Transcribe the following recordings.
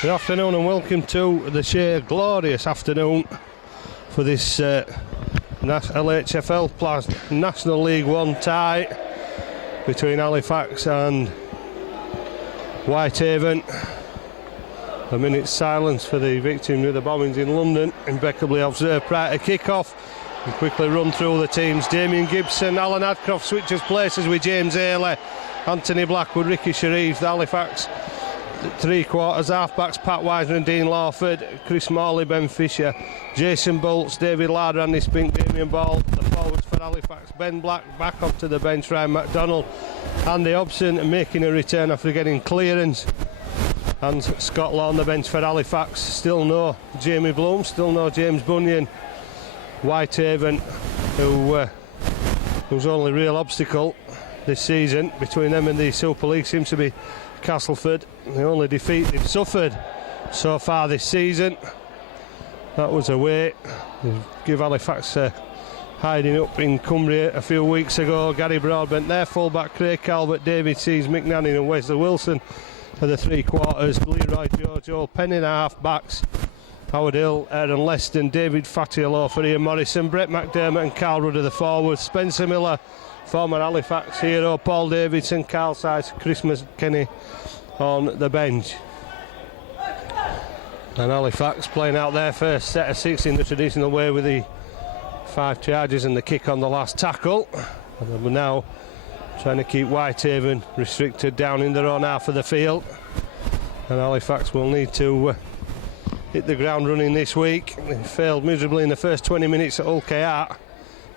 Good afternoon and welcome to the sheer glorious afternoon for this LHFL plus National League 1 tie between Halifax and Whitehaven. A minute's silence for the victim of the bombings in London, impeccably observed prior to kick-off. And quickly run through the teams. Damien Gibson, Alan Adcroft switches places with James Ailey, Anthony Blackwood, Ricky Sharif, the Halifax three-quarters half-backs, Pat Wiseman and Dean Lawford, Chris Morley, Ben Fisher, Jason Bolts, David Ladd, Randy Spink, Damien Ball. The forwards for Halifax, Ben Black back onto the bench, Ryan McDonald, Andy Hobson making a return after getting clearance, and Scott Law on the bench for Halifax. Still no Jamie Bloom, still no James Bunyan. Whitehaven, whose only real obstacle this season between them and the Super League seems to be Castleford. The only defeat they've suffered so far this season, that was away. They give Halifax a hiding up in Cumbria a few weeks ago. Gary Broadbent, their fullback, Craig Calvert, David Sees, Mick Nanning and Wesley Wilson for the three-quarters. Leroy Joe Penny, the half-backs, Howard Hill, Aaron Leston, David Fatiolo for Ian Morrison, Brett McDermott and Carl Rudder the forwards, Spencer Miller, former Halifax hero, Paul Davidson, Carl Sice, Chris McKenny on the bench. And Halifax playing out their first set of six in the traditional way with the 5 charges and the kick on the last tackle. And we're now trying to keep Whitehaven restricted down in their own half of the field. And Halifax will need to hit the ground running this week. They failed miserably in the first 20 minutes at Hull KR,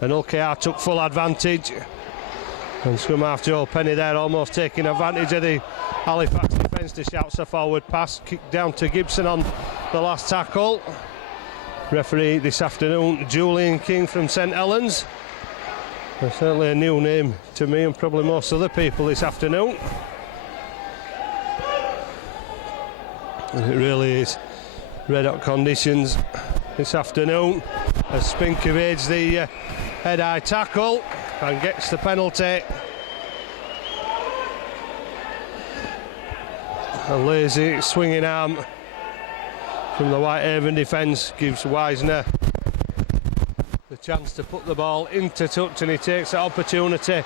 and Hull KR took full advantage. And scrum half Joel Penny there almost taking advantage of the Halifax defence to shouts a forward pass, kicked down to Gibson on the last tackle. Referee this afternoon, Julian King from St Helens. Certainly a new name to me and probably most other people this afternoon. And it really is red hot conditions this afternoon as Spink evades the head-high tackle and gets the penalty. A lazy swinging arm from the Whitehaven defence gives Wisner the chance to put the ball into touch, and he takes that opportunity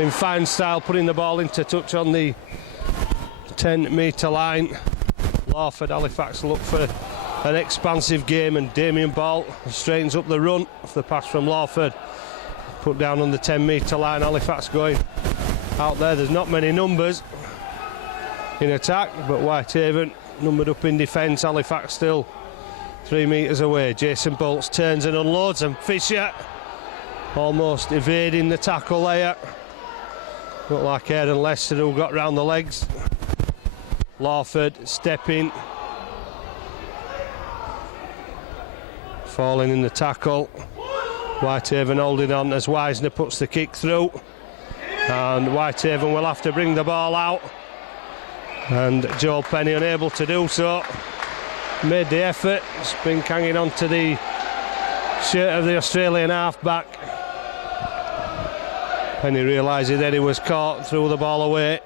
in fine style, putting the ball into touch on the 10-metre line. Lawford, Halifax look for an expansive game, and Damien Ball straightens up the run off the pass from Lawford, put down on the 10-metre line. Halifax going out there. There's not many numbers in attack, but Whitehaven numbered up in defence. Halifax still 3 metres away. Jason Bolts turns and unloads, and Fisher almost evading the tackle there. Looked like Aaron Lester who got round the legs. Lawford stepping, falling in the tackle. Whitehaven holding on as Wisner puts the kick through, and Whitehaven will have to bring the ball out, and Joel Penny unable to do so. Made the effort, Spink hanging on to the shirt of the Australian halfback. Penny realising that he was caught, threw the ball away.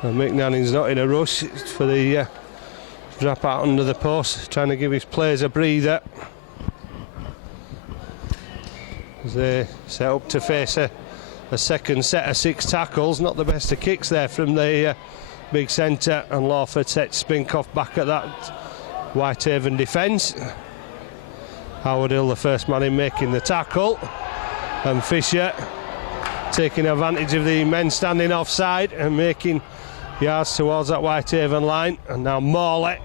And Mick Nanning's not in a rush for the drop out under the post, trying to give his players a breather as they set up to face a second set of 6 tackles. Not the best of kicks there from the big centre, and Lawford sets Spink off back at that Whitehaven defence. Howard Hill the first man in making the tackle, and Fisher taking advantage of the men standing offside and making yards towards that Whitehaven line. And now Morley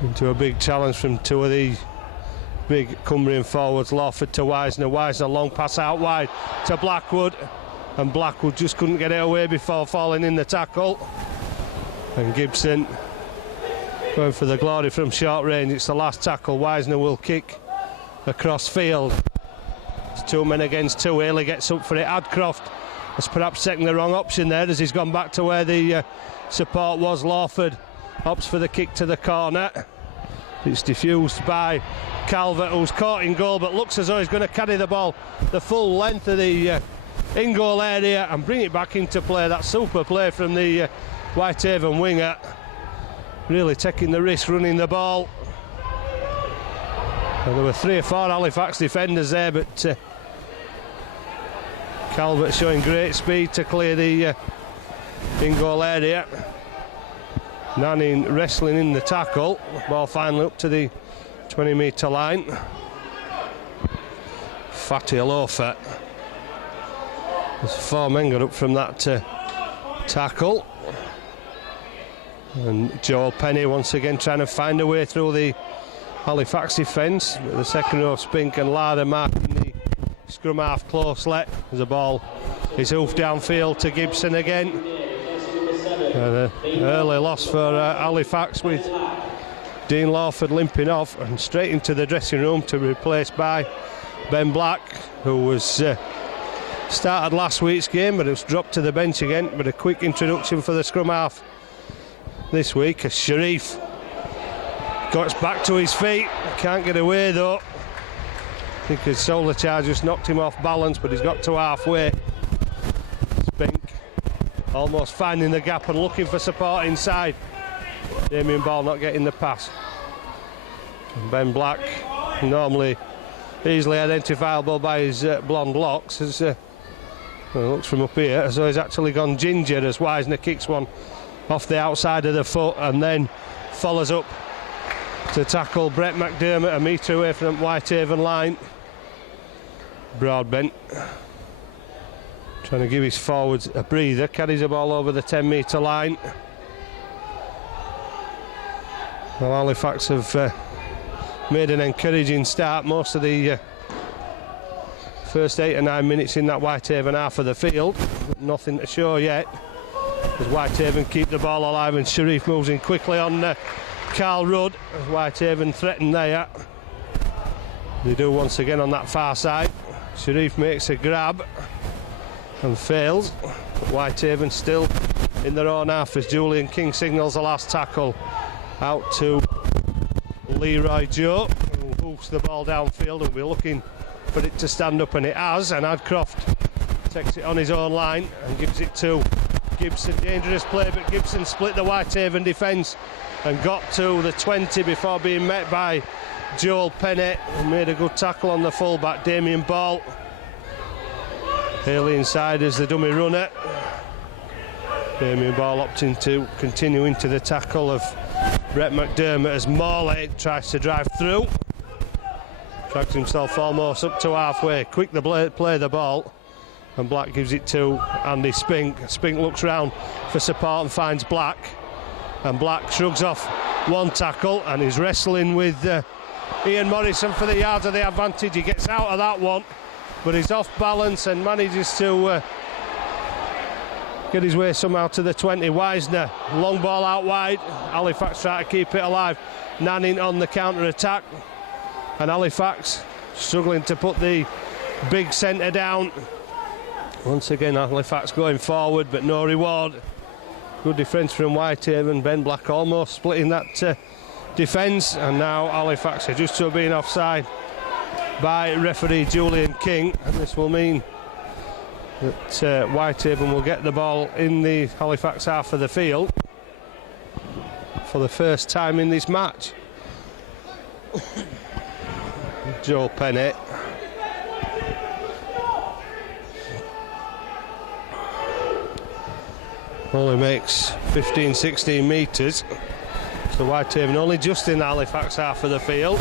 into a big challenge from 2 of the big Cumbrian forwards. Lawford to Wisner, long pass out wide to Blackwood, and Blackwood just couldn't get it away before falling in the tackle. And Gibson going for the glory from short range. It's the last tackle. Wisner will kick across field. It's 2 men against 2. Ailey gets up for it. Adcroft has perhaps taken the wrong option there as he's gone back to where the support was. Lawford opts for the kick to the corner. It's diffused by Calvert, who's caught in goal but looks as though he's going to carry the ball the full length of the in-goal area and bring it back into play. That super play from the Whitehaven winger, really taking the risk running the ball. And there were 3 or 4 Halifax defenders there, but Calvert showing great speed to clear the in-goal area. Nanning wrestling in the tackle, ball finally up to the 20-metre line. Fatty Alofa. There's 4 men got up from that tackle. And Joel Penny once again trying to find a way through the Halifax defence. The second row of Spink and Larder marking the scrum half closely. As the ball is hoofed downfield to Gibson again. And an early loss for Halifax, with Dean Lawford limping off and straight into the dressing room to be replaced by Ben Black, who was started last week's game but was dropped to the bench again. But a quick introduction for the scrum half this week as Sharif got back to his feet. Can't get away though. I think his shoulder charge just knocked him off balance, but he's got to halfway. Spink almost finding the gap and looking for support inside. Damien Ball not getting the pass. And Ben Black, normally easily identifiable by his blonde locks, as looks from up here as though he's actually gone ginger as Wisner kicks one off the outside of the foot and then follows up to tackle Brett McDermott a metre away from Whitehaven line. Broadbent trying to give his forwards a breather, carries the ball over the 10-metre line. Well, Halifax have made an encouraging start. Most of the first 8 or 9 minutes in that Whitehaven half of the field, but nothing to show yet as Whitehaven keep the ball alive, and Sharif moves in quickly on Carl Rudd as Whitehaven threaten there. They do once again on that far side. Sharif makes a grab and fails, but Whitehaven still in their own half as Julian King signals the last tackle out to Leroy Joe, who hoofs the ball downfield and will be looking for it to stand up, and it has, and Adcroft takes it on his own line and gives it to Gibson. Dangerous play, but Gibson split the Whitehaven defence and got to the 20 before being met by Joel Penny, who made a good tackle on the fullback Damien Ball. Haley inside as the dummy runner. Damien Ball opting to continue into the tackle of Brett McDermott as Morley tries to drive through. Drags himself almost up to halfway. Quick to play the ball, and Black gives it to Andy Spink. Spink looks round for support and finds Black, and Black shrugs off one tackle and is wrestling with Ian Morrison for the yards of the advantage. He gets out of that one, but he's off balance and manages to get his way somehow to the 20. Wisner, long ball out wide. Halifax try to keep it alive. Nanning on the counter attack, and Halifax struggling to put the big centre down. Once again Halifax going forward, but no reward. Good defence from Whitehaven. Ben Black almost splitting that defence, and now Halifax are just to have been offside by referee Julian King, and this will mean that Whitehaven will get the ball in the Halifax half of the field for the first time in this match. Joel Penny only makes 15-16 metres, so Whitehaven only just in the Halifax half of the field,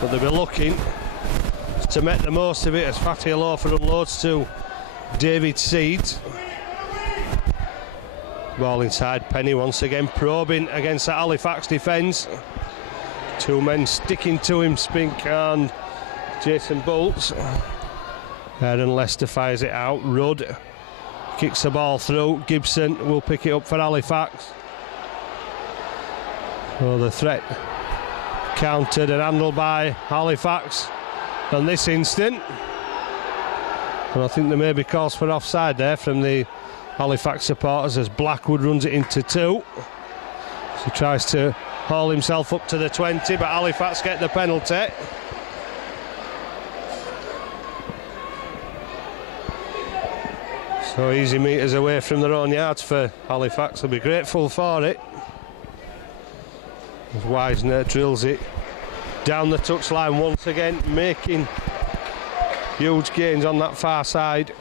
but they'll be looking to make the most of it as Fatty Alofa unloads to David Seeds. Ball inside, Penny once again probing against that Halifax defence. 2 men sticking to him, Spink and Jason Bolts. Aaron Lester fires it out. Rudd kicks the ball through. Gibson will pick it up for Halifax. So the threat countered and handled by Halifax on this instant. And I think there may be calls for offside there from the Halifax supporters as Blackwood runs it into 2. So he tries to haul himself up to the 20, but Halifax get the penalty. So easy metres away from their own yards for Halifax. They'll be grateful for it. As Wisner drills it down the touchline once again, making huge gains on that far side.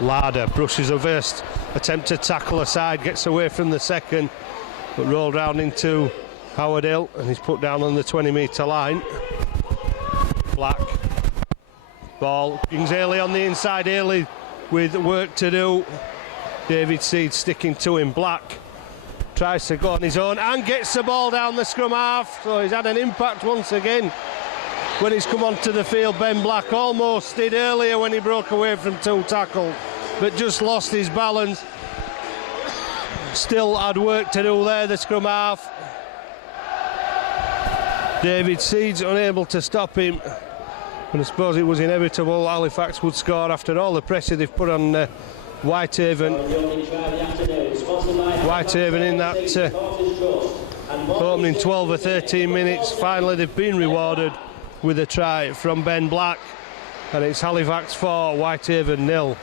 Larder brushes a first attempt to tackle aside, gets away from the second, but rolled round into Howard Hill, and he's put down on the 20-metre line. Black ball brings Ailey on the inside. Ailey with work to do. David Seed sticking to him. Black tries to go on his own and gets the ball down the scrum half, so he's had an impact once again when he's come onto the field. Ben Black almost did earlier when he broke away from two tackles, but just lost his balance. Still had work to do there, the scrum half. David Seed's unable to stop him, and I suppose it was inevitable Halifax would score after all the pressure they've put on Whitehaven. Whitehaven in that opening 12 or 13 minutes, finally they've been rewarded with a try from Ben Black, and it's Halifax 4, Whitehaven 0.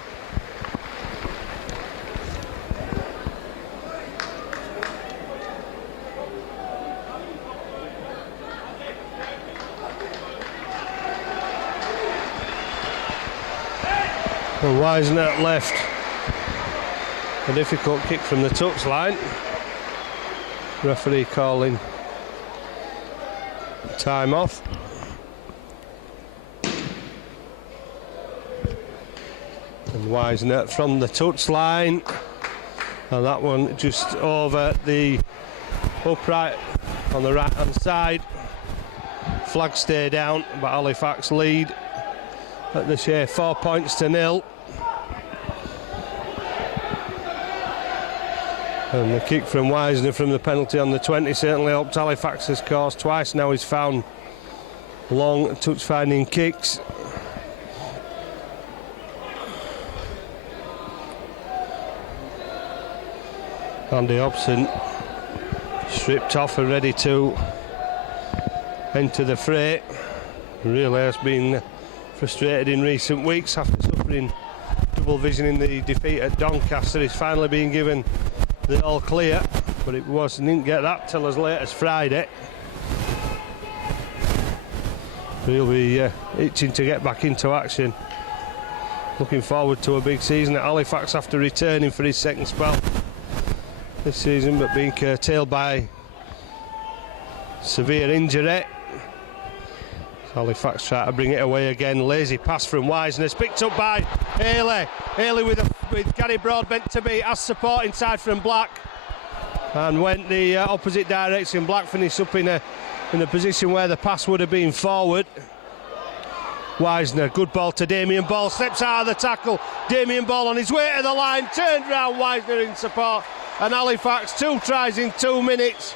And Wisner left. A difficult kick from the touchline. Referee calling time off. And Wisner from the touchline. And that one just over the upright on the right hand side. Flag stay down, but Halifax lead at the share 4 points to 0. And the kick from Wisner from the penalty on the 20 certainly helped Halifax's cause. Twice now he's found long touch finding kicks. Andy Hobson stripped off and ready to enter the fray. Really has been frustrated in recent weeks after suffering double vision in the defeat at Doncaster. He's finally been given the all clear, but didn't get that till as late as Friday. He'll be itching to get back into action. Looking forward to a big season at Halifax after returning for his second spell this season, but being curtailed by severe injury. Halifax try to bring it away again. Lazy pass from Wisner, picked up by Ailey. Ailey with Gary Broadbent to be as support inside from Black, and went the opposite direction. Black finished up in a position where the pass would have been forward. Wisner, good ball to Damien Ball, steps out of the tackle. Damien Ball on his way to the line, turned round, Wisner in support, and Halifax 2 tries in 2 minutes.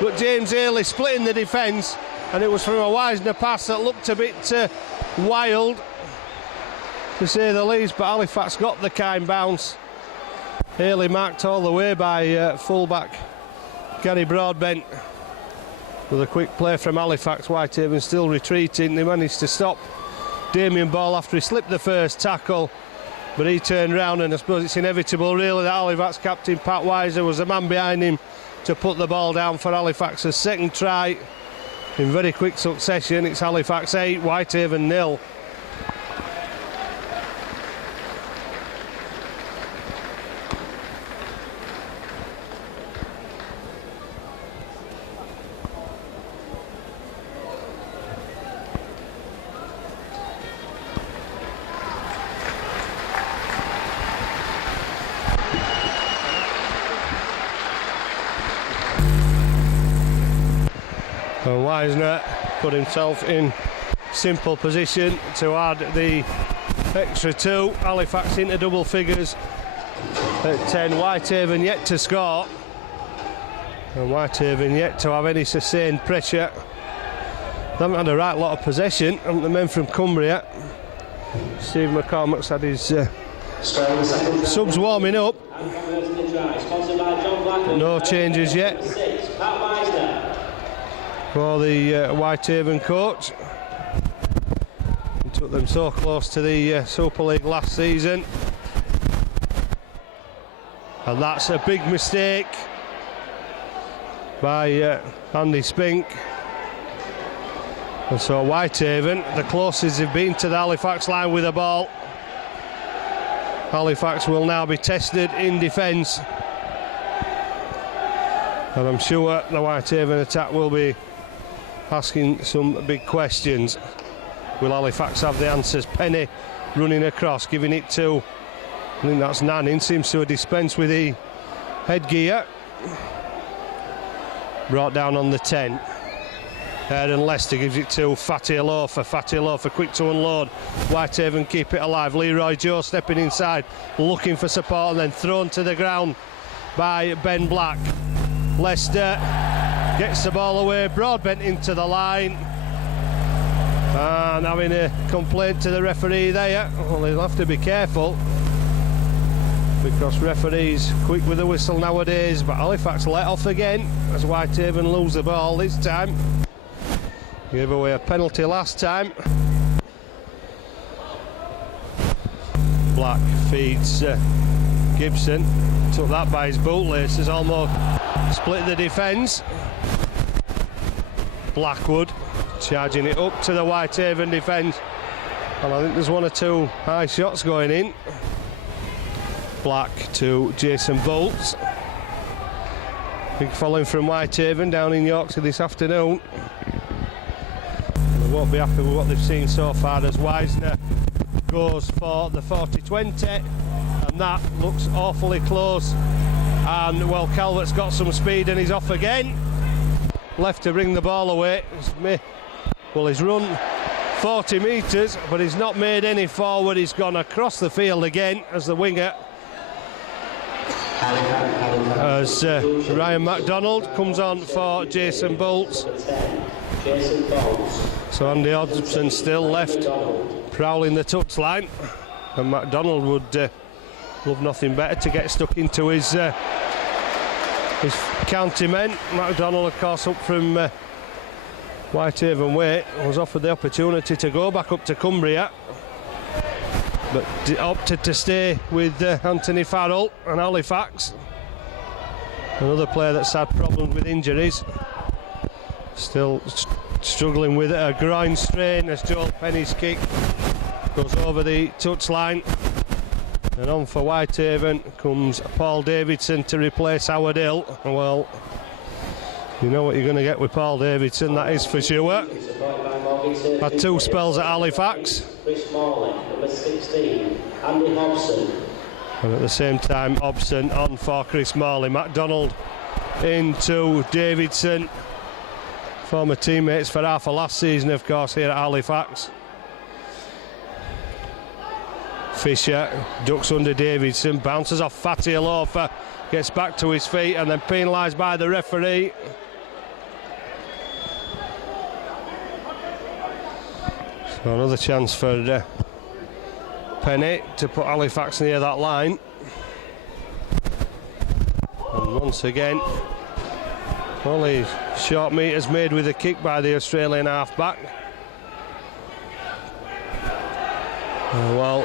But James Ailey splitting the defence, and it was from a Wisner pass that looked a bit wild, to say the least, but Halifax got the kind bounce. Ailey marked all the way by fullback Gary Broadbent. With a quick play from Halifax, Whitehaven still retreating. They managed to stop Damien Ball after he slipped the first tackle, but he turned round, and I suppose it's inevitable really that Halifax captain Pat Weiser was the man behind him to put the ball down for Halifax's second try in very quick succession. It's Halifax 8, Whitehaven 0. And Wisner put himself in simple position to add the extra 2. Halifax into double figures at 10. Whitehaven yet to score, and Whitehaven yet to have any sustained pressure. They haven't had a right lot of possession, haven't the men from Cumbria? Steve McCormack's had his subs warming up. No changes yet. for the Whitehaven coach. He took them so close to the Super League last season. And that's a big mistake by Andy Spink. And so Whitehaven, the closest they've been to the Halifax line with the ball. Halifax will now be tested in defence. And I'm sure the Whitehaven attack will be asking some big questions. Will Halifax have the answers? Penny running across, giving it to, I think that's Nanning, seems to have dispensed with the headgear. Brought down on the 10. Aaron Lester gives it to Fatty Alofa. Fatty Alofa quick to unload. Whitehaven keep it alive. Leroy Joe stepping inside, looking for support, and then thrown to the ground by Ben Black. Lester gets the ball away. Broadbent into the line. And having a complaint to the referee there. Well, he'll have to be careful, because referees quick with the whistle nowadays. But Halifax let off again as Whitehaven lose the ball this time. Gave away a penalty last time. Black feeds Gibson. Took that by his bootlaces, almost split the defence. Blackwood charging it up to the Whitehaven defence. And I think there's one or two high shots going in. Black to Jason Bolts. Big following from Whitehaven down in Yorkshire this afternoon. They won't be happy with what they've seen so far as Wisner goes for the 40-20, and that looks awfully close. And well, Calvert's got some speed and he's off again. Left to bring the ball away. Well, he's run 40 metres, but he's not made any forward. He's gone across the field again as the winger. As Ryan MacDonald comes on for Jason Bolts. So Andy Hodgson still left prowling the touchline, and MacDonald would love nothing better to get stuck into his county men. MacDonald, of course, up from Whitehaven Way, was offered the opportunity to go back up to Cumbria, but opted to stay with Anthony Farrell and Halifax. Another player that's had problems with injuries, still struggling with a groin strain as Joel Penny's kick goes over the touchline. And on for Whitehaven comes Paul Davidson to replace Howard Hill. Well, you know what you're going to get with Paul Davidson, that is for sure. Had two spells at Halifax. Number 16, Andy Hobson. And at the same time, Hobson on for Chris Morley. MacDonald into Davidson. Former teammates for half of last season, of course, here at Halifax. Fisher ducks under Davidson, bounces off Fatty Alofa, gets back to his feet and then penalised by the referee. So another chance for Penny to put Halifax near that line. And once again, only short metres made with a kick by the Australian half-back. Well,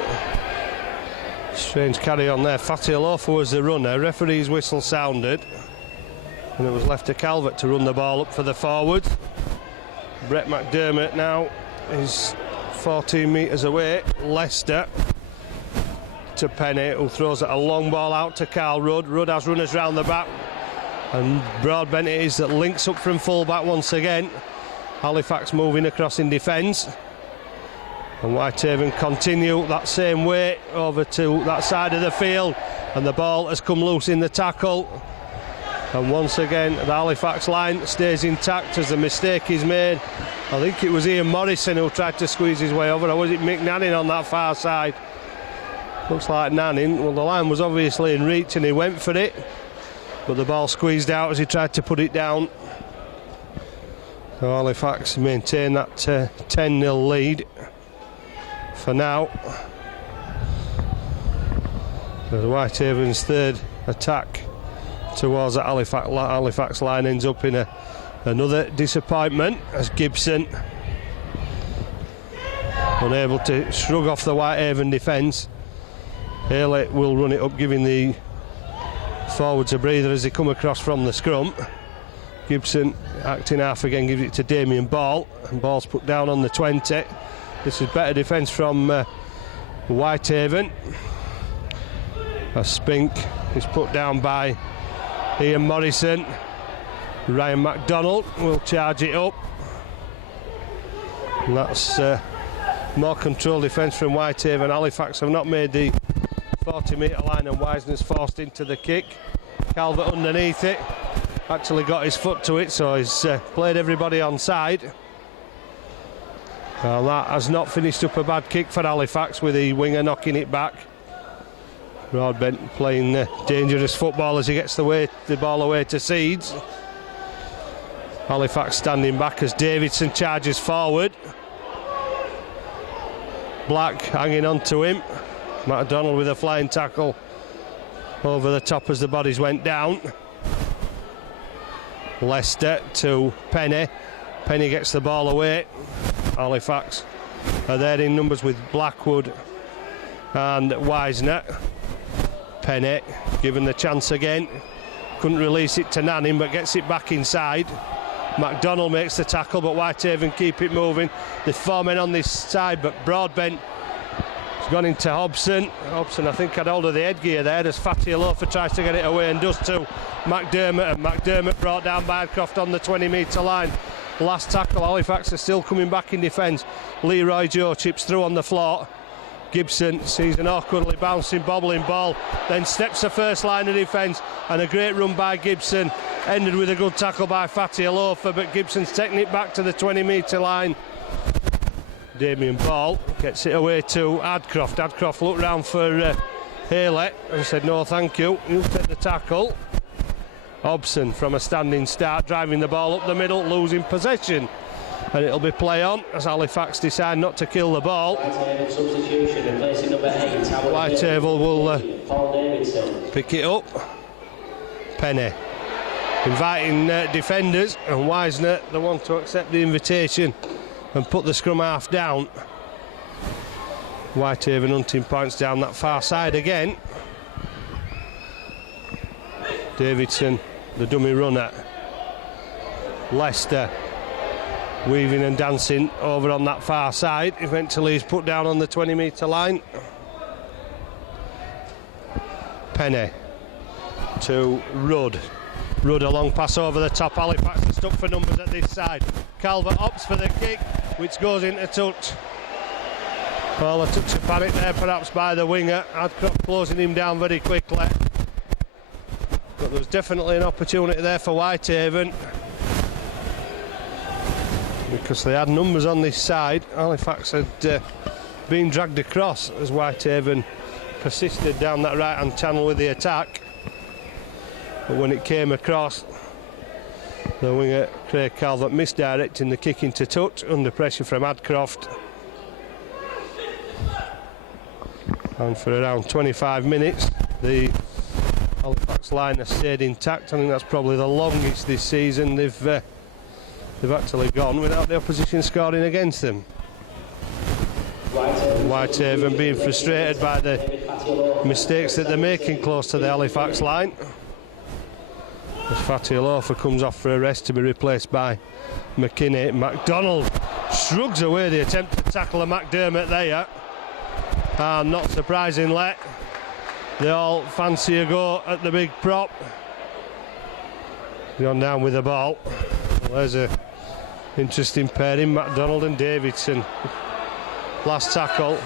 strange carry on there. Fatty Alofa was the runner. Referee's whistle sounded, and it was left to Calvert to run the ball up for the forward. Brett McDermott now is 14 metres away. Leicester to Penny, who throws a long ball out to Carl Rudd. Rudd has runners round the back, and Broadbent it is that links up from full-back once again. Halifax moving across in defence, and Whitehaven continue that same way over to that side of the field, and the ball has come loose in the tackle. And once again the Halifax line stays intact as the mistake is made. I think it was Ian Morrison who tried to squeeze his way over, or was it Mick Nanning on that far side? Looks like Nanning. Well, the line was obviously in reach and he went for it, but the ball squeezed out as he tried to put it down. So Halifax maintain that 10-0 lead for now. The Whitehaven's third attack towards that Halifax line ends up in a Another disappointment as Gibson, unable to shrug off the Whitehaven defence. Haley will run it up, giving the forwards a breather as they come across from the scrum. Gibson acting half again, gives it to Damien Ball, and Ball's put down on the 20. This is better defence from Whitehaven. A Spink is put down by Ian Morrison. Ryan MacDonald will charge it up, and that's more controlled defence from Whitehaven. Halifax have not made the 40-metre line, and Wisner's forced into the kick. Calvert underneath it, actually got his foot to it, so he's played everybody on side. Well, that has not finished up a bad kick for Halifax, with the winger knocking it back. Broadbent playing dangerous football as he gets the ball away to Seeds. Halifax standing back as Davidson charges forward. Black hanging on to him. MacDonald with a flying tackle over the top as the bodies went down. Leicester to Penny. Penny gets the ball away. Halifax are there in numbers with Blackwood and Wisner. Penny given the chance again. Couldn't release it to Nanning, but gets it back inside. MacDonald makes the tackle, but Whitehaven keep it moving. There's 4 men on this side, but Broadbent has gone into Hobson. Hobson, I think, had hold of the headgear there as Fatty Alofa tries to get it away and does to McDermott, and McDermott brought down by Adcroft on the 20-metre line. Last tackle, Halifax are still coming back in defence. Leroy Joe chips through on the floor. Gibson sees an awkwardly bouncing, bobbling ball, then steps the first line of defence, and a great run by Gibson, ended with a good tackle by Fatty Alofa, but Gibson's taking it back to the 20-metre line. Damien Ball gets it away to Adcroft. Adcroft looked round for Haley and said no thank you, he'll take the tackle. Hobson from a standing start, driving the ball up the middle, losing possession, and it'll be play on as Halifax decide not to kill the ball. Whitehaven will pick it up. Penny inviting defenders, and Wisner the one to accept the invitation and put the scrum half down. Whitehaven hunting points down that far side again. Davidson, the dummy runner. Leicester weaving and dancing over on that far side. Eventually he's put down on the 20-metre line. Penny to Rudd. Rudd a long pass over the top. Halifax is stuck for numbers at this side. Calvert opts for the kick, which goes into touch. Well, a touch of panic there perhaps by the winger. Adcroft closing him down very quickly. But there was definitely an opportunity there for Whitehaven, because they had numbers on this side. Halifax had been dragged across as Whitehaven persisted down that right hand channel with the attack. But when it came across, the winger Craig Calvert misdirecting the kick into touch under pressure from Adcroft. And for around 25 minutes the Halifax line has stayed intact. I think that's probably the longest this season they've actually gone without the opposition scoring against them. Whitehaven being frustrated by the mistakes that they're making close to the Halifax line. As Fatty Alofa comes off for a rest to be replaced by McKinney. MacDonald shrugs away the attempt to tackle a McDermott there. And not surprisingly, they all fancy a go at the big prop. Gone down with the ball. Well, there's a interesting pairing, MacDonald and Davidson. Last tackle,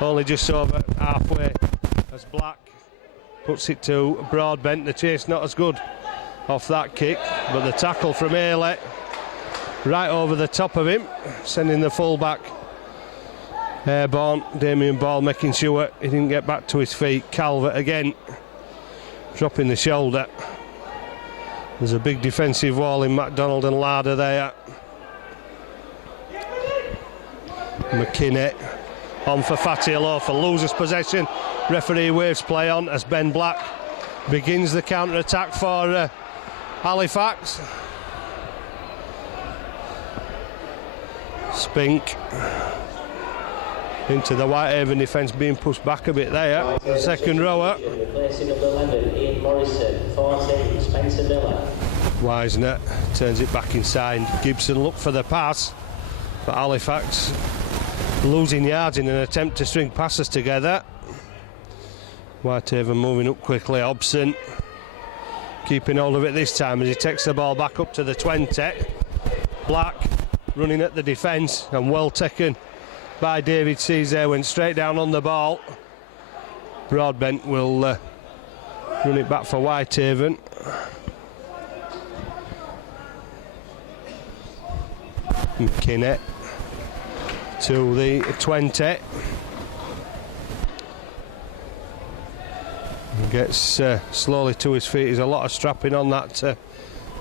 only just over halfway as Black puts it to Broadbent. The chase not as good off that kick, but the tackle from Haley right over the top of him, sending the full-back airborne. Damien Ball making sure he didn't get back to his feet. Calvert again dropping the shoulder. There's a big defensive wall in MacDonald and Larder there. McKinney on for Fatty Alofa, loses possession. Referee waves play on as Ben Black begins the counter-attack for Halifax. Spink into the Whitehaven defence, being pushed back a bit there. The second rower. Replacing number 11, Ian Morrison. 14, Spencer Miller. Wisner turns it back inside. Gibson looked for the pass, but Halifax losing yards in an attempt to string passes together. Whitehaven moving up quickly. Hobson keeping hold of it this time as he takes the ball back up to the 20. Black running at the defence, and well taken by David Sees there, went straight down on the ball. Broadbent will run it back for Whitehaven. McKinney to the 20. He gets slowly to his feet. There's a lot of strapping on that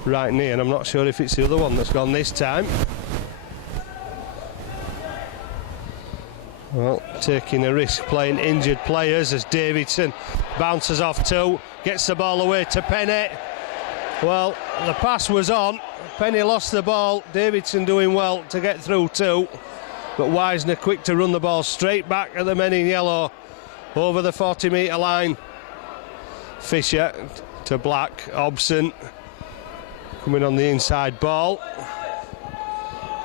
right knee, and I'm not sure if it's the other one that's gone this time. Well, taking a risk playing injured players as Davidson bounces off two, gets the ball away to Penny. Well, the pass was on. Penny lost the ball. Davidson doing well to get through two, but Wisner quick to run the ball straight back at the men in yellow over the 40-metre line. Fisher to Black. Hobson coming on the inside ball,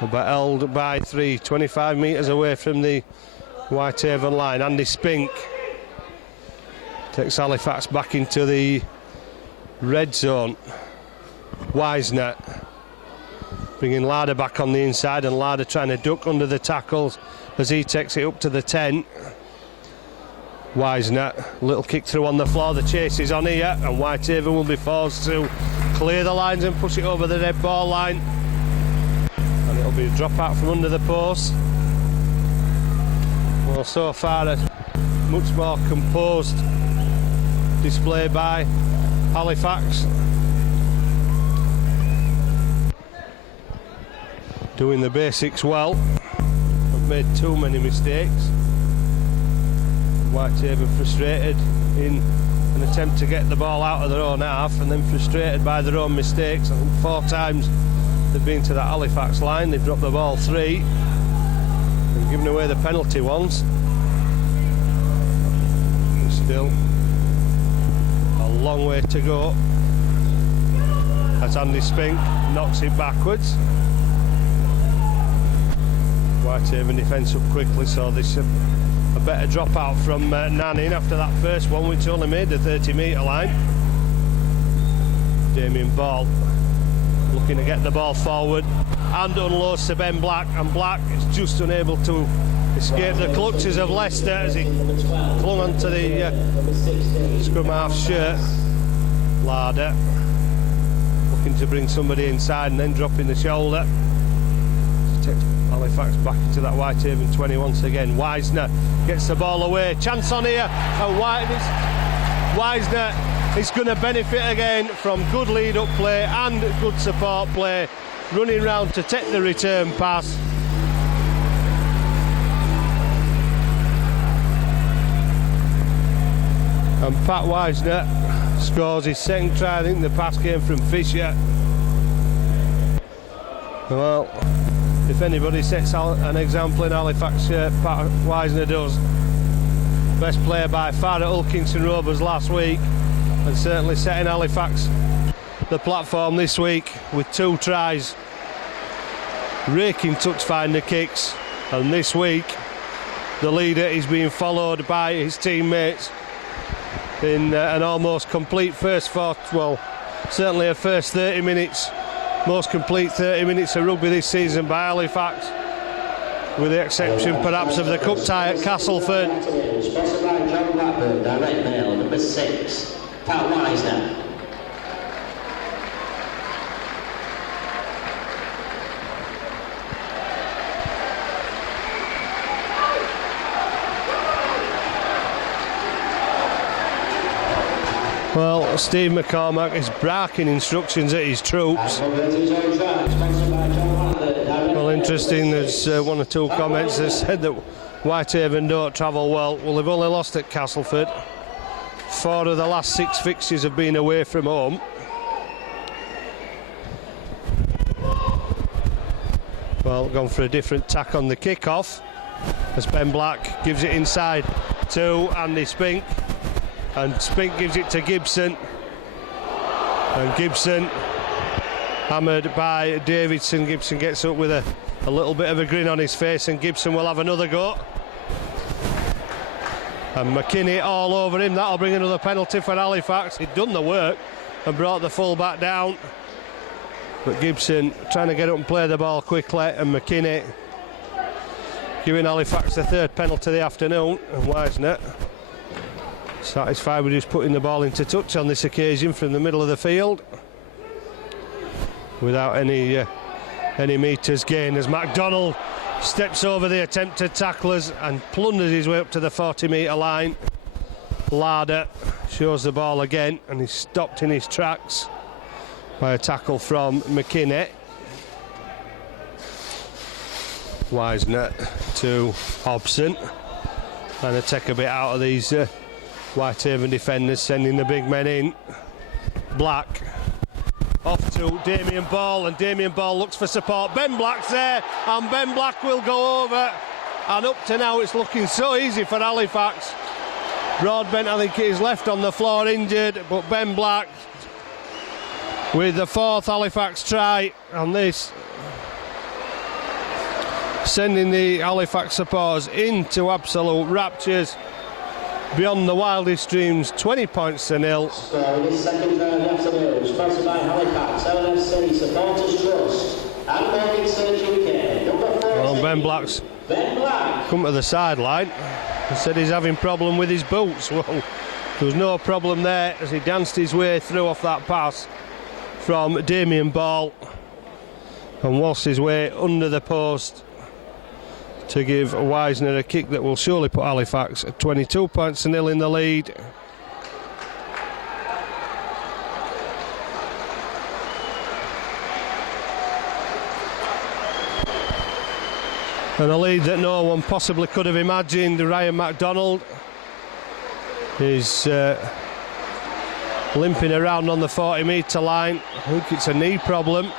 but held by 25 metres away from the Whitehaven line. Andy Spink takes Halifax back into the red zone. Wisner bringing Larder back on the inside, and Larder trying to duck under the tackles as he takes it up to the 10. Wisner, little kick through on the floor. The chase is on here, and Whitehaven will be forced to clear the lines and push it over the dead ball line, and it'll be a drop out from under the post. Well, so far a much more composed display by Halifax, doing the basics well. I've made too many mistakes. Whitehaven frustrated in an attempt to get the ball out of their own half, and then frustrated by their own mistakes. I think 4 times they've been to that Halifax line. They've dropped the ball 3 and given away the penalty once. And still a long way to go as Andy Spink knocks it backwards. Whitehaven defence up quickly, so this a better drop out from Nanning after that first one, which only made the 30-metre line. Damien Ball looking to get the ball forward and unloads to Ben Black, and Black is just unable to escape the clutches of Leicester as he clung onto the scrum half shirt. Larder looking to bring somebody inside and then dropping the shoulder. Takes Halifax back into that Whitehaven 20 once again. Wisner gets the ball away. Chance on here, and Wisner is going to benefit again from good lead-up play and good support play, running round to take the return pass. And Pat Wisner scores his second try. I think the pass came from Fisher. Well, if anybody sets an example in Halifax, Pat Wisner does. Best player by far at Ulkinson Rovers last week, and certainly setting Halifax the platform this week with 2 tries. Raking touch finder kicks, and this week the leader is being followed by his teammates in an almost complete certainly a first 30 minutes. Most complete 30 minutes of rugby this season by Halifax, with the exception perhaps of the cup tie at Castleford. Sponsored by John Blackburn, direct mail, number 6, Pat Wisner. Well, Steve McCormack is barking instructions at his troops. Well, interesting, there's 1 or 2 comments that said that Whitehaven don't travel well. Well, they've only lost at Castleford. 4 of the last 6 fixtures have been away from home. Well, gone for a different tack on the kick-off as Ben Black gives it inside to Andy Spink, and Spink gives it to Gibson, and Gibson hammered by Davidson. Gibson gets up with a little bit of a grin on his face, and Gibson will have another go. And McKinney all over him. That'll bring another penalty for Halifax. He'd done the work and brought the full back down, but Gibson trying to get up and play the ball quickly, and McKinney giving Halifax the third penalty of the afternoon. And Wisner satisfied with just putting the ball into touch on this occasion from the middle of the field without any metres gained, as MacDonald steps over the attempted tacklers and plunders his way up to the 40-metre line. Larder shows the ball again, and he's stopped in his tracks by a tackle from McKinney. Wisner to Hobson, and to take a bit out of these Whitehaven defenders, sending the big men in. Black off to Damien Ball, and Damien Ball looks for support. Ben Black's there, and Ben Black will go over, and up to now it's looking so easy for Halifax. Broadbent, I think, is left on the floor injured, but Ben Black with the fourth Halifax try on this, sending the Halifax supporters into absolute raptures beyond the wildest dreams. 20 points to nil. Scoring his second try of the afternoon, sponsored by Halifax, LFC, Supporters Trust, and Morgan Search UK. Number 14. Well, Ben Black's come to the sideline and said he's having problem with his boots. Well, there was no problem there as he danced his way through off that pass from Damien Ball and waltzed his way under the post to give Wisner a kick that will surely put Halifax at 22 points to nil in the lead. And a lead that no one possibly could have imagined. Ryan MacDonald is limping around on the 40-metre line. I think it's a knee problem.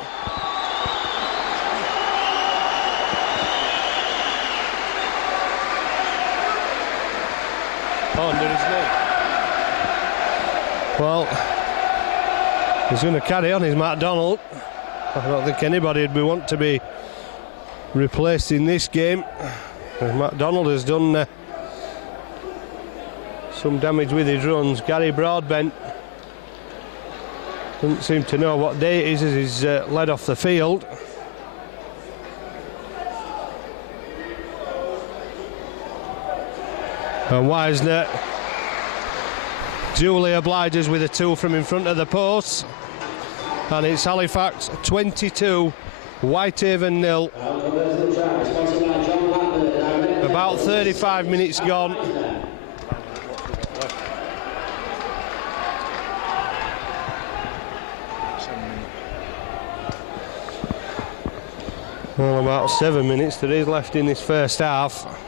Under his knee. Well, he's going to carry on, is MacDonald. I don't think anybody would want to be replaced in this game. MacDonald has done some damage with his runs. Gary Broadbent doesn't seem to know what day it is as he's led off the field. And Wisner duly obliges with a two from in front of the post, and it's Halifax 22, Whitehaven 0. About 35 minutes gone. Well, about 7 minutes there is left in this first half.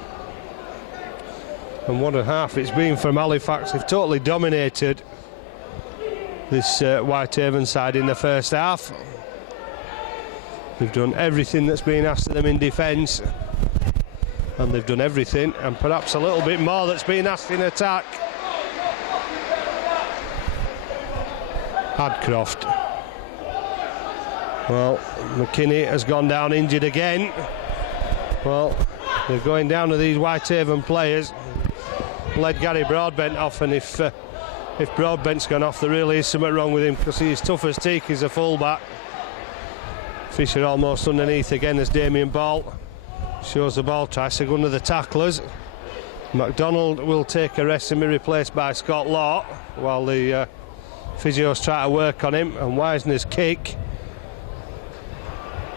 And what a half it's been from Halifax. They've totally dominated this Whitehaven side in the first half. They've done everything that's been asked of them in defence, and they've done everything and perhaps a little bit more that's been asked in attack. Hadcroft. Well, McKinney has gone down injured again. Well, they're going down to these Whitehaven players. Led Gary Broadbent off, and if Broadbent's gone off, there really is something wrong with him, because he's tough as teak as a fullback. Fisher almost underneath again as Damien Ball shows the ball, tries to go under the tacklers. MacDonald will take a rest and be replaced by Scott Law while the physios try to work on him, and Wisner's kick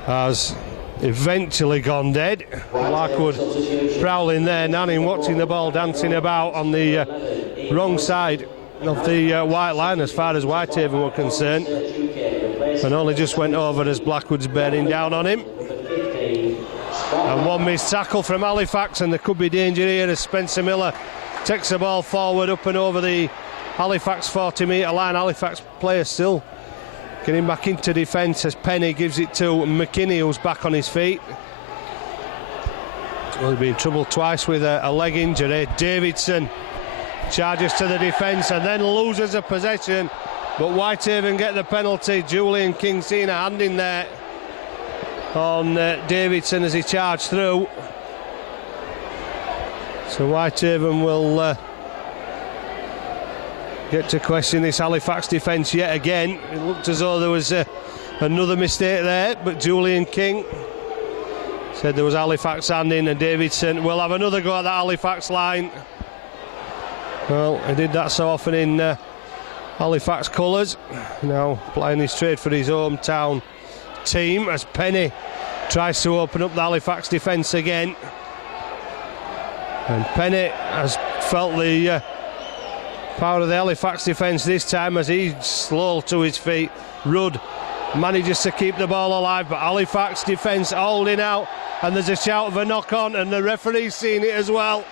has eventually gone dead. Blackwood prowling there, Nanning watching the ball dancing about on the wrong side of the white line as far as Whitehaven were concerned, and only just went over as Blackwood's bearing down on him. And one missed tackle from Halifax, and there could be danger here as Spencer Miller takes the ball forward up and over the Halifax 40-metre line. Halifax players still getting back into defence as Penny gives it to McKinney, who's back on his feet. Well, he's been in trouble twice with a leg injury. Davidson charges to the defence and then loses a possession, but Whitehaven get the penalty. Julian King seen a hand in there on Davidson as he charged through. So Whitehaven will get to question this Halifax defence yet again. It looked as though there was another mistake there, but Julian King said there was Halifax hand in, and Davidson will have another go at that Halifax line. Well, he did that so often in Halifax colours. Now playing his trade for his hometown team as Penny tries to open up the Halifax defence again. And Penny has felt the power of the Halifax defence this time as he's slow to his feet. Rudd manages to keep the ball alive, but Halifax defence holding out, and there's a shout of a knock on, and the referee's seen it as well.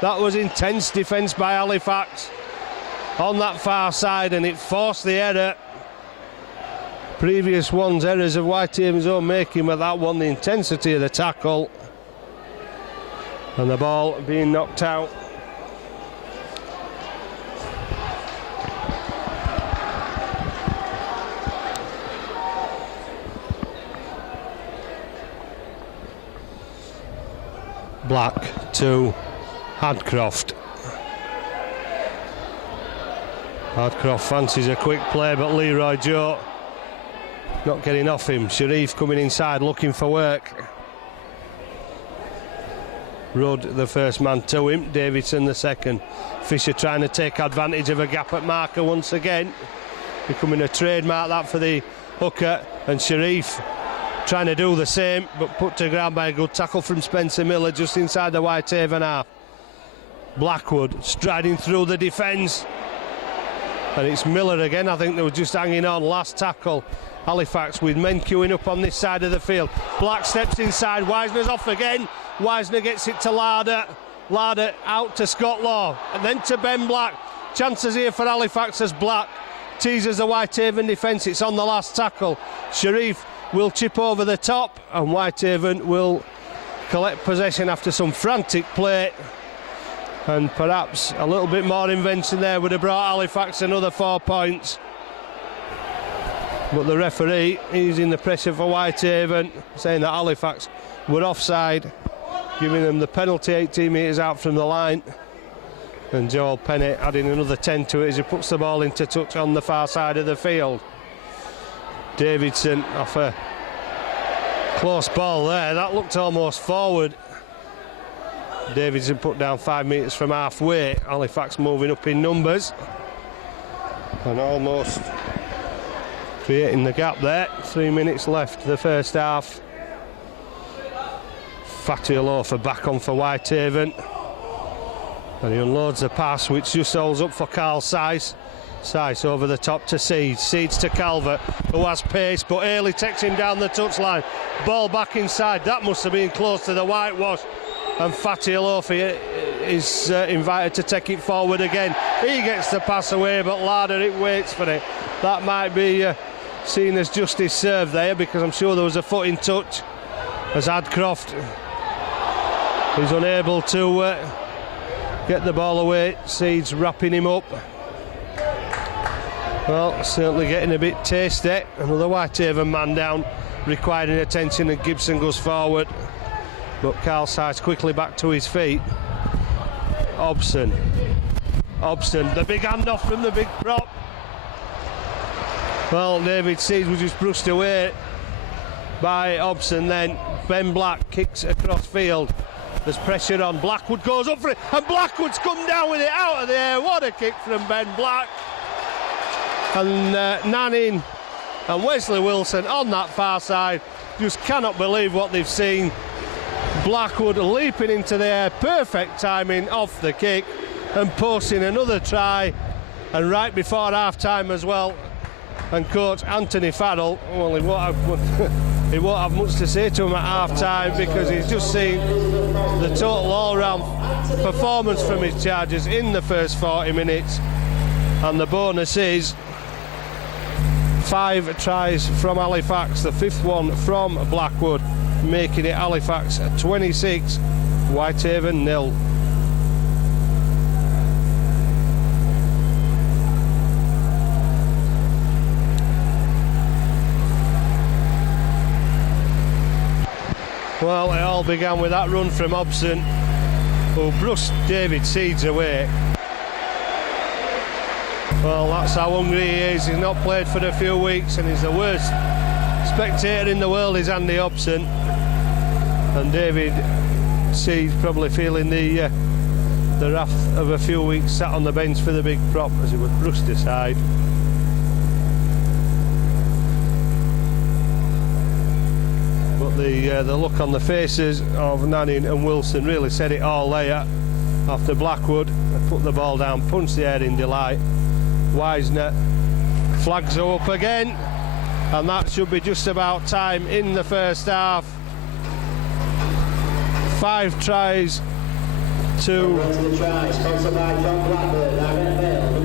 That was intense defence by Halifax on that far side, and it forced the error. Previous one's errors of Whitehaven's own making, but that one, the intensity of the tackle and the ball being knocked out. Black to Hadcroft. Hadcroft fancies a quick play, but Leroy Joe not getting off him. Sharif coming inside looking for work. Rudd the first man to him, Davidson the second. Fisher trying to take advantage of a gap at marker once again, becoming a trademark that for the hooker, and Sharif trying to do the same, but put to ground by a good tackle from Spencer Miller just inside the Whitehaven half. Blackwood striding through the defence, and it's Miller again. I think they were just hanging on. Last tackle, Halifax with men queuing up on this side of the field. Black steps inside, Wisner's off again. Wisner gets it to Larder. Larder out to Scott Law and then to Ben Black. Chances here for Halifax as Black teases the Whitehaven defence. It's on the last tackle. Sharif will chip over the top, and Whitehaven will collect possession after some frantic play, and perhaps a little bit more invention there would have brought Halifax another 4 points. But the referee easing the pressure for Whitehaven, saying that Halifax were offside, giving them the penalty 18 metres out from the line. And Joel Penny adding another 10 to it as he puts the ball into touch on the far side of the field. Davidson off a close ball there, that looked almost forward. Davidson put down 5 metres from halfway. Halifax moving up in numbers and almost creating the gap there. 3 minutes left the first half. Fatty Alofa back on for Whitehaven, and he unloads the pass which just holds up for Carl Sice. Sice over the top to Seeds. Seeds to Calvert, who has pace, but Ailey takes him down the touchline. Ball back inside. That must have been close to the whitewash, and Fatty Alofi is invited to take it forward again. He gets the pass away, but Larder, it waits for it. That might be seen as justice served there, because I'm sure there was a foot in touch as Hadcroft is unable to get the ball away. Seeds wrapping him up. Well, certainly getting a bit tasty. Another Whitehaven man down, requiring attention, and Gibson goes forward, but Carl Sice quickly back to his feet. Obson, the big handoff from the big prop. Well, David Seeds was just brushed away by Obson. Then Ben Black kicks across field. There's pressure on. Blackwood goes up for it, and Blackwood's come down with it out of the air. What a kick from Ben Black. And Nanning and Wesley Wilson on that far side just cannot believe what they've seen. Blackwood leaping into the air, perfect timing off the kick, and posting another try, and right before half time as well. And coach Anthony Farrell, well, he won't have much to say to him at half time, because he's just seen the total all-round performance from his Chargers in the first 40 minutes. And the bonus is 5 tries from Halifax, the 5th one from Blackwood, making it Halifax 26, Whitehaven 0. Well, it all began with that run from Hobson, who brushed David Seeds away. Well, that's how hungry he is. He's not played for a few weeks and he's the worst spectator in the world is Andy Hobson. And David Seeds probably feeling the wrath of a few weeks sat on the bench for the big prop as he was brushed aside. But the look on the faces of Nanning and Wilson really said it all there. After Blackwood put the ball down, punched the air in delight. Wisner flags are up again, and that should be just about time in the first half. 5 tries to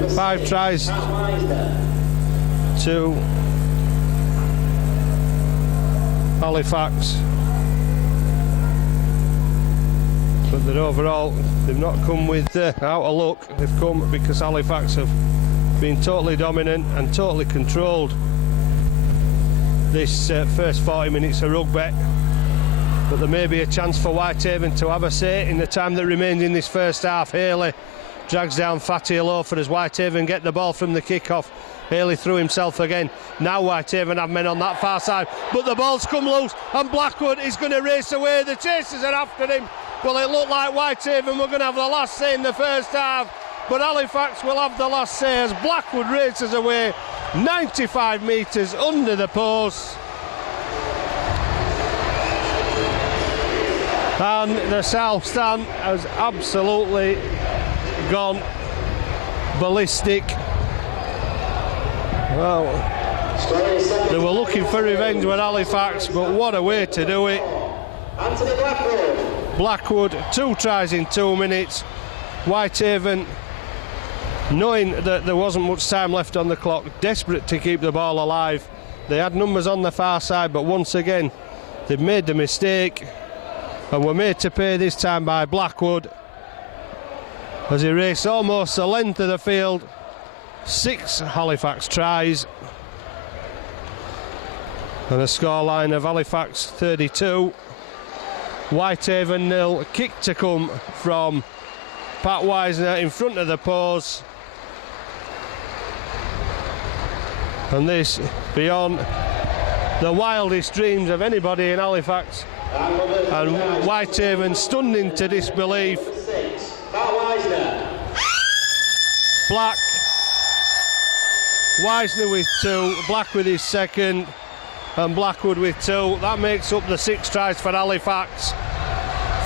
5 tries to Halifax, but that overall they've not come with out of luck. They've come because Halifax have been totally dominant and totally controlled this first 40 minutes of rugby. But there may be a chance for Whitehaven to have a say in the time that remains in this first half. Haley drags down Fatty Alofa as Whitehaven get the ball from the kick-off. Haley threw himself again. Now Whitehaven have men on that far side, but the ball's come loose and Blackwood is going to race away. The chasers are after him. Well, it looked like Whitehaven were going to have the last say in the first half, but Halifax will have the last say as Blackwood races away 95 metres under the post. And the South Stand has absolutely gone ballistic. Well, they were looking for revenge with Halifax, but what a way to do it. Blackwood, 2 tries in 2 minutes. Whitehaven, knowing that there wasn't much time left on the clock, desperate to keep the ball alive. They had numbers on the far side, but once again, they've made the mistake and were made to pay this time by Blackwood as he raced almost the length of the field. 6 Halifax tries and a scoreline of Halifax 32, Whitehaven 0. Kick to come from Pat Wisner in front of the post, and this beyond the wildest dreams of anybody in Halifax, and Whitehaven stunned into disbelief. Black, Wisner with 2, Black with his second, and Blackwood with 2. That makes up the 6 tries for Halifax.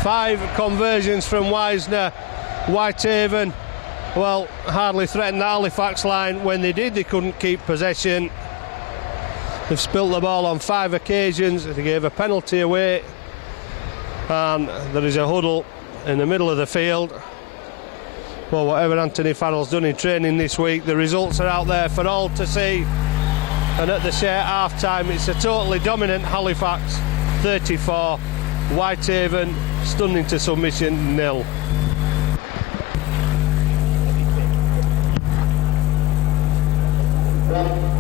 5 conversions from Wisner. Whitehaven, well, hardly threatened the Halifax line. When they did, they couldn't keep possession. They've spilt the ball on 5 occasions. They gave a penalty away, and there is a huddle in the middle of the field. Well, whatever Anthony Farrell's done in training this week, the results are out there for all to see. And at the share half time, it's a totally dominant Halifax 34, Whitehaven stunning to submission 0. Well,